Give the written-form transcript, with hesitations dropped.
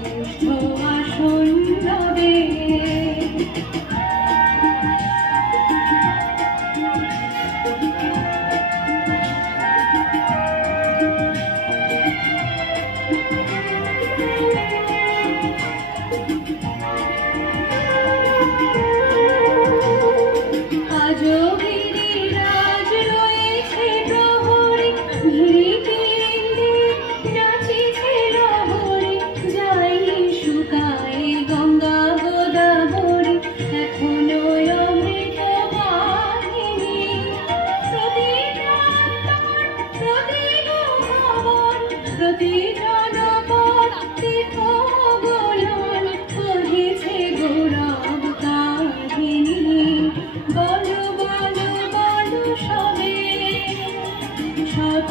শ্রেষ্ঠ আসন্ন দেশ। আজও গিরিরাজ রয়েছে প্রহরী, গিরিকেন্দ্রে নাচিছে লহরী, যাই শুকায় গঙ্গা গোদাবরী, এখনো অমৃত বাহিনী। প্রতি প্রান্তর, প্রতি ভবন, প্রতি জনপদ তীর্থ গোলন, কহিছে গৌরব কাহিনী। বলো বলো বলো সবে, শত